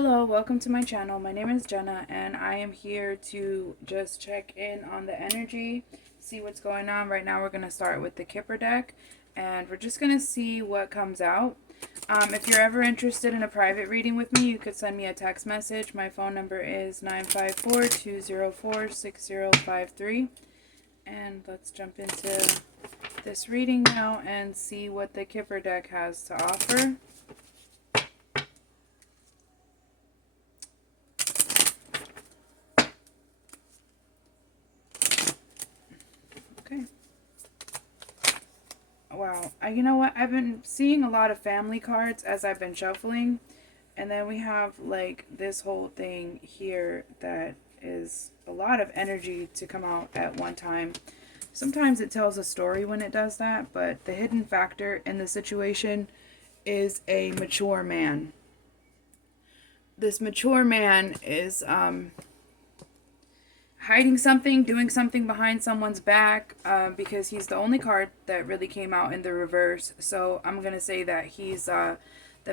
Hello, welcome to my channel. My name is Jenna and I am here to just check in on the energy, see what's going on. Right now we're going to start with the Kipper deck and we're just going to see what comes out. If you're ever interested in a private reading with me, you could send me a text message. My phone number is 954-204-6053. And let's jump into this reading now and see what the Kipper deck has to offer. Okay. Wow. You know what? I've been seeing a lot of family cards as I've been shuffling. And then we have like this whole thing here that is a lot of energy to come out at one time. Sometimes it tells a story when it does that, but the hidden factor in the situation is a mature man. This mature man is hiding something, doing something behind someone's back, because he's the only card that really came out in the reverse. So I'm going to say that he's the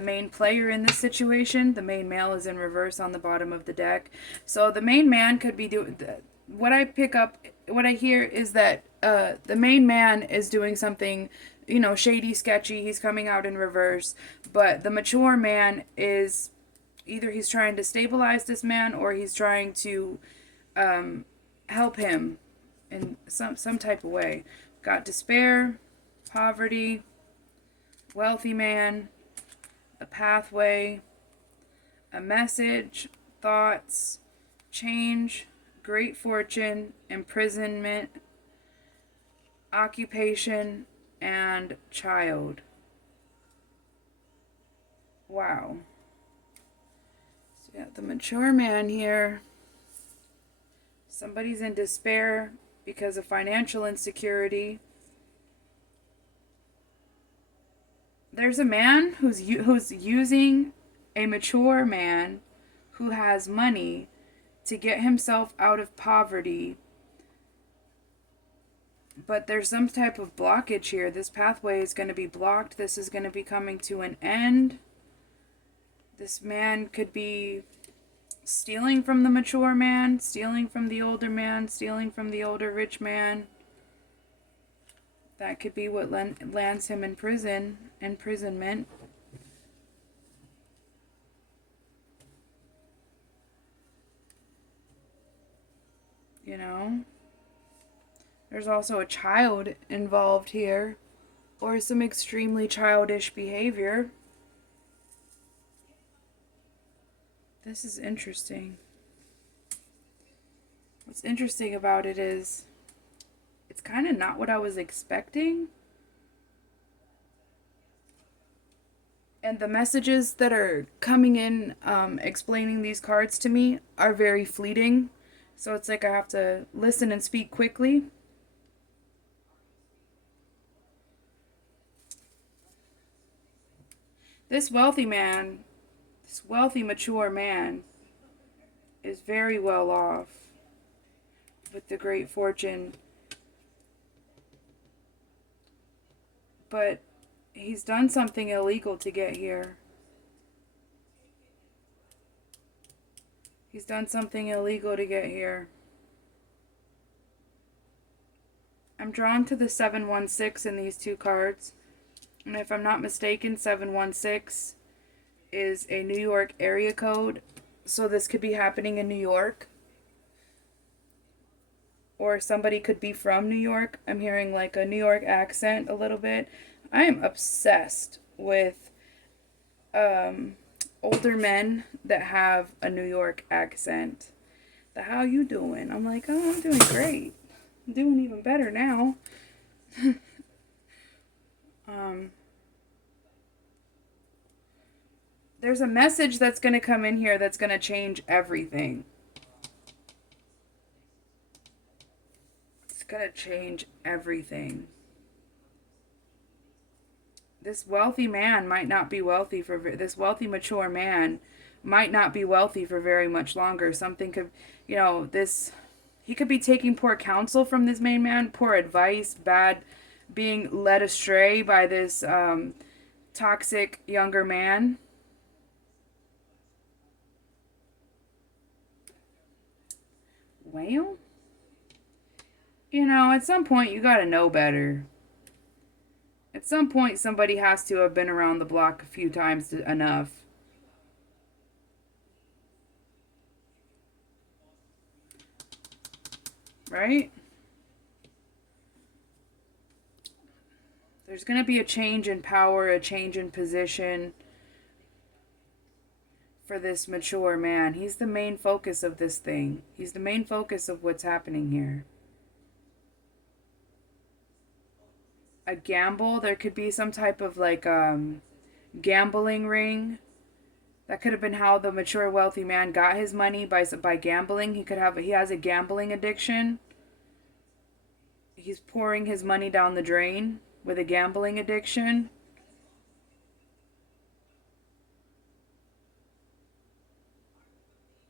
main player in this situation. The main male is in reverse on the bottom of the deck. So the main man could be doing... What I pick up, what I hear is that the main man is doing something, you know, shady, sketchy. He's coming out in reverse. But the mature man is... Either he's trying to stabilize this man or he's trying to... help him in some type of way. Got despair, poverty, wealthy man, a pathway, a message, thoughts, change, great fortune, imprisonment, occupation, and child. Wow. So yeah, the mature man here. Somebody's in despair because of financial insecurity. There's a man who's using a mature man who has money to get himself out of poverty. But there's some type of blockage here. This pathway is going to be blocked. This is going to be coming to an end. This man could be stealing from the mature man, stealing from the older man, stealing from the older rich man. That could be what lands him in imprisonment. You know? There's also a child involved here, or some extremely childish behavior. This is interesting. What's interesting about it is it's kind of not what I was expecting. And the messages that are coming in explaining these cards to me are very fleeting. So it's like I have to listen and speak quickly. This wealthy man, this wealthy, mature man, is very well off with the great fortune. But he's done something illegal to get here. He's done something illegal to get here. I'm drawn to the 716 in these two cards. And if I'm not mistaken, 716 is a New York area code. So this could be happening in New York. Or somebody could be from New York. I'm hearing like a New York accent a little bit. I am obsessed with older men that have a New York accent. How you doing? I'm like, oh, I'm doing great. I'm doing even better now. There's a message that's going to come in here that's going to change everything. It's going to change everything. This wealthy man might not be wealthy for... This wealthy, mature man might not be wealthy for very much longer. Something could... You know, this... He could be taking poor counsel from this main man. Poor advice. Bad... Being led astray by this toxic younger man. Well, you know, at some point you gotta know better. At some point, somebody has to have been around the block a few times enough. Right? There's going to be a change in power, a change in position for this mature man. He's the main focus of this thing. He's the main focus of what's happening here. A gamble, there could be some type of like gambling ring. That could have been how the mature wealthy man got his money by gambling. He has a gambling addiction. He's pouring his money down the drain with a gambling addiction.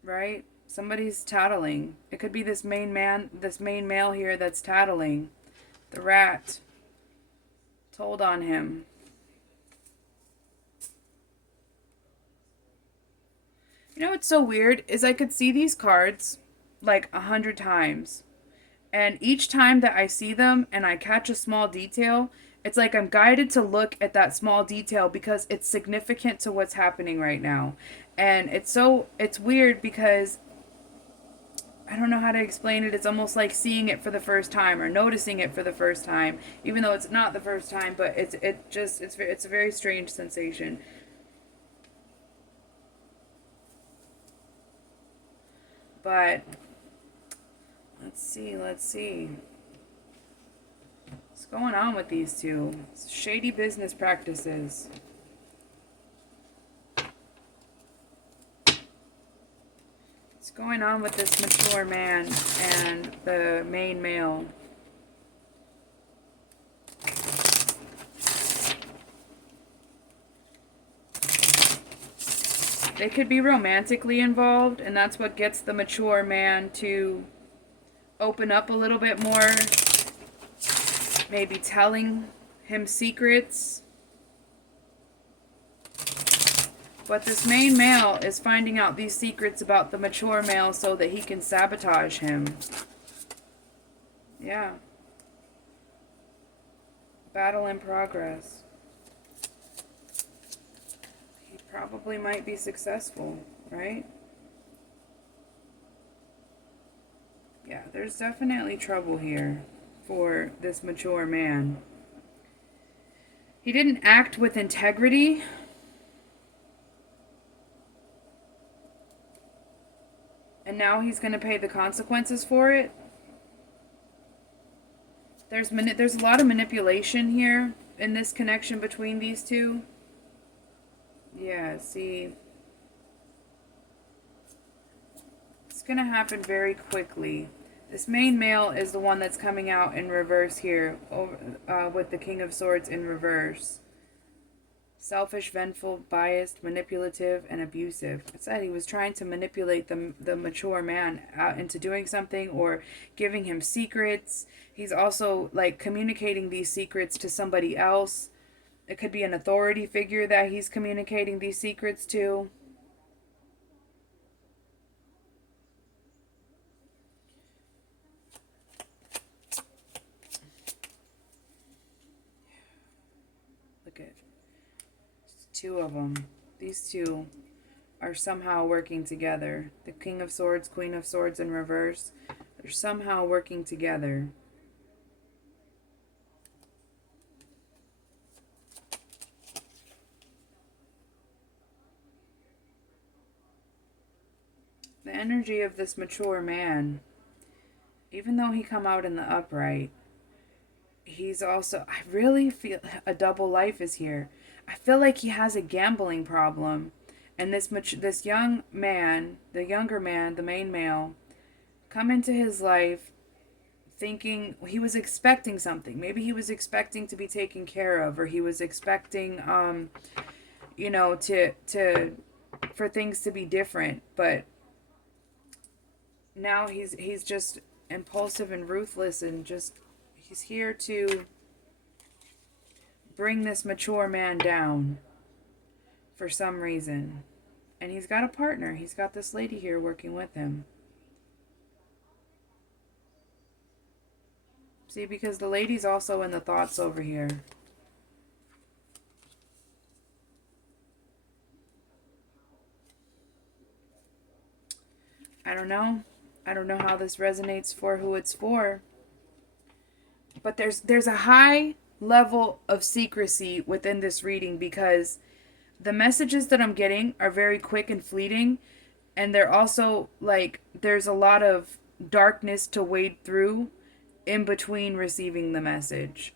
Right? Somebody's tattling. It could be this main male here that's tattling. The rat told on him. You know what's so weird is I could see these cards like 100 times. And each time that I see them and I catch a small detail, it's like I'm guided to look at that small detail because it's significant to what's happening right now. And it's weird because I don't know how to explain it. It's almost like seeing it for the first time or noticing it for the first time, even though it's not the first time, but it's a very strange sensation. But let's see. What's going on with these two? Shady business practices. What's going on with this mature man and the main male? They could be romantically involved, and that's what gets the mature man to open up a little bit more. Maybe telling him secrets. But this main male is finding out these secrets about the mature male so that he can sabotage him. Yeah. Battle in progress. He probably might be successful, right? Yeah, there's definitely trouble here for this mature man. He didn't act with integrity. And now he's going to pay the consequences for it. There's a lot of manipulation here in this connection between these two. Yeah, see. It's going to happen very quickly. This main male is the one that's coming out in reverse here, with the King of Swords in reverse. Selfish, vengeful, biased, manipulative, and abusive. I said he was trying to manipulate the mature man into doing something or giving him secrets. He's also like communicating these secrets to somebody else. It could be an authority figure that he's communicating these secrets to. Look at two of them. These two are somehow working together. The King of Swords, Queen of Swords in reverse. They're somehow working together. The energy of this mature man, even though he come out in the upright, he's also, I really feel a double life is here. I feel like he has a gambling problem. And this young man, the younger man, the main male, come into his life thinking he was expecting something. Maybe he was expecting to be taken care of, or he was expecting you know, to for things to be different, but now he's just impulsive and ruthless, and just he's here to bring this mature man down for some reason. And he's got a partner. He's got this lady here working with him. See, because the lady's also in the thoughts over here. I don't know. I don't know how this resonates for who it's for. But there's a high level of secrecy within this reading because the messages that I'm getting are very quick and fleeting, and they're also like there's a lot of darkness to wade through in between receiving the message.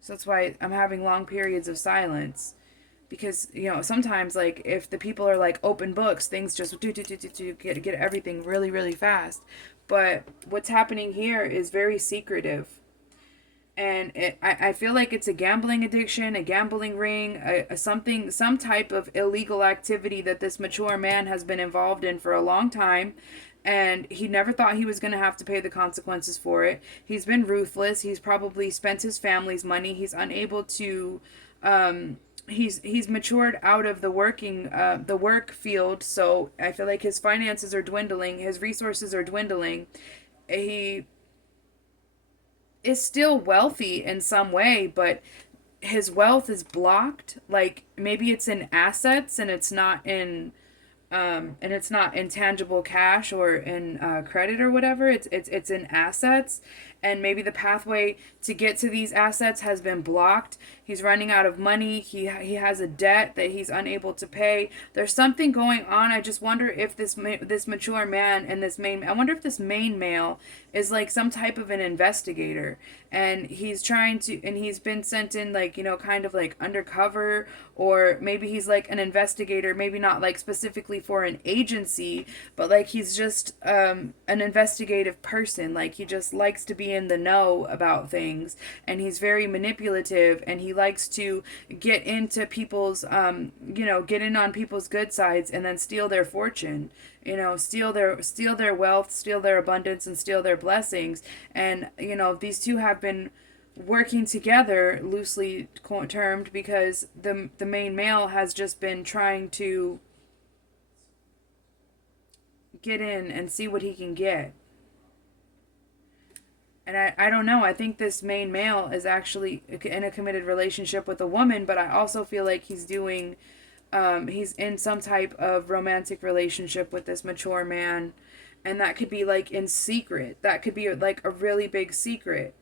So that's why I'm having long periods of silence because sometimes like if the people are like open books, things just get everything really really fast. But what's happening here is very secretive, and I feel like it's a gambling addiction, a gambling ring, some type of illegal activity that this mature man has been involved in for a long time, and he never thought he was going to have to pay the consequences for it. He's been ruthless. He's probably spent his family's money. He's unable to. He's matured out of the work field, so I feel like his finances are dwindling. His resources are dwindling. He is still wealthy in some way, but his wealth is blocked. Like maybe it's in assets and it's not in tangible cash or in credit or whatever. It's in assets, and maybe the pathway to get to these assets has been blocked. He's running out of money. He has a debt that he's unable to pay. There's something going on. I just wonder if this mature man and I wonder if this main male is like some type of an investigator, and he's been sent in like kind of like undercover, or maybe he's like an investigator, maybe not like specifically for an agency, but like he's just an investigative person. Like he just likes to be in the know about things, and he's very manipulative, and he likes to get into people's get in on people's good sides and then steal their fortune, steal their wealth, steal their abundance, and steal their blessings. And these two have been working together, loosely termed, because the main male has just been trying to get in and see what he can get. And I don't know. I think this main male is actually in a committed relationship with a woman, but I also feel like he's in some type of romantic relationship with this mature man. And that could be like in secret. That could be like a really big secret.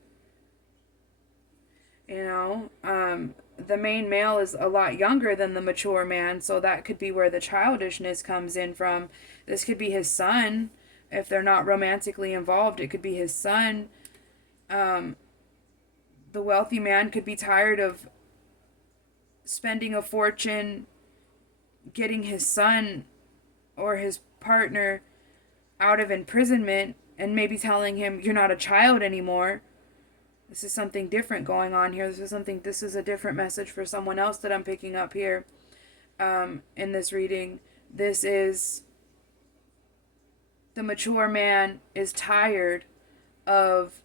The main male is a lot younger than the mature man, so that could be where the childishness comes in from. This could be his son. If they're not romantically involved, it could be his son. The wealthy man could be tired of spending a fortune getting his son or his partner out of imprisonment and maybe telling him, you're not a child anymore. This is something different going on here. This is a different message for someone else that I'm picking up here in this reading. This is the mature man is tired of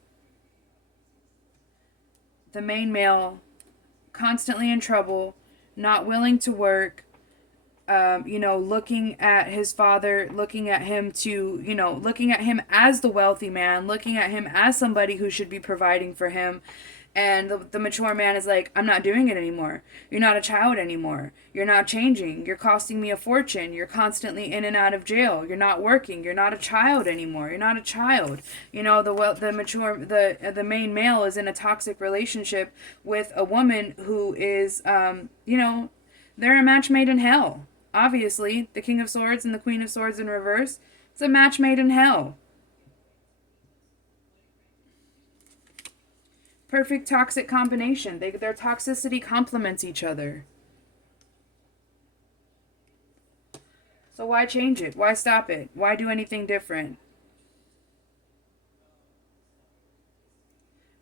the main male constantly in trouble, not willing to work, looking at his father, looking at him as the wealthy man, looking at him as somebody who should be providing for him. And the mature man is like, I'm not doing it anymore. You're not a child anymore. You're not changing. You're costing me a fortune. You're constantly in and out of jail. You're not working. You're not a child anymore. You're not a child. The main male is in a toxic relationship with a woman who is, they're a match made in hell. Obviously, the King of Swords and the Queen of Swords in reverse, it's a match made in hell. Perfect toxic combination. Their toxicity complements each other. So why change it? Why stop it? Why do anything different?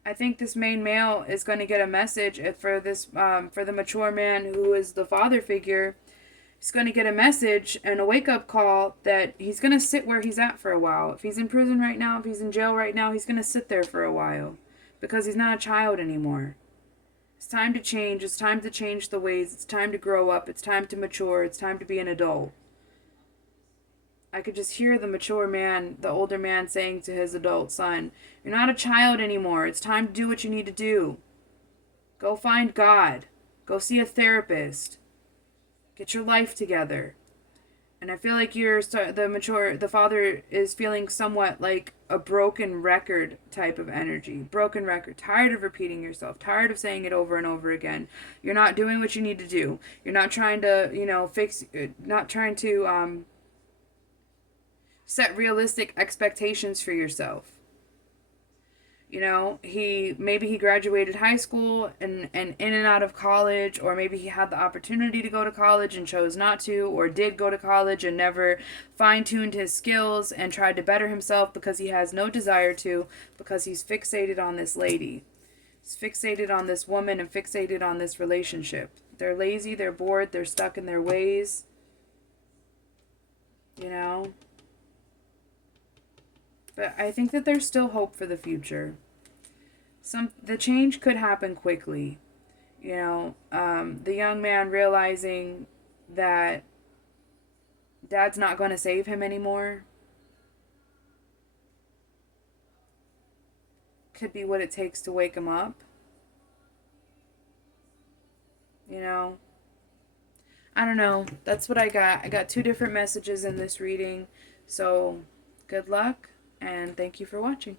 I think this main male is going to get a message for the mature man who is the father figure. He's going to get a message and a wake-up call that he's going to sit where he's at for a while. If he's in prison right now, if he's in jail right now, he's going to sit there for a while. Because he's not a child anymore. It's time to change. It's time to change the ways. It's time to grow up. It's time to mature. It's time to be an adult. I could just hear the mature man, the older man, saying to his adult son, "You're not a child anymore. It's time to do what you need to do. Go find God. Go see a therapist. Get your life together." And I feel like the father is feeling somewhat like a broken record type of energy. Broken record. Tired of repeating yourself. Tired of saying it over and over again. You're not doing what you need to do. You're not trying to, not trying to set realistic expectations for yourself. He graduated high school and in and out of college, or maybe he had the opportunity to go to college and chose not to, or did go to college and never fine-tuned his skills and tried to better himself because he has no desire to, because he's fixated on this lady. He's fixated on this woman and fixated on this relationship. They're lazy, they're bored, they're stuck in their ways. You know? But I think that there's still hope for the future. The change could happen quickly. The young man realizing that dad's not going to save him anymore could be what it takes to wake him up. I don't know. That's what I got. I got 2 different messages in this reading. So, good luck, and thank you for watching.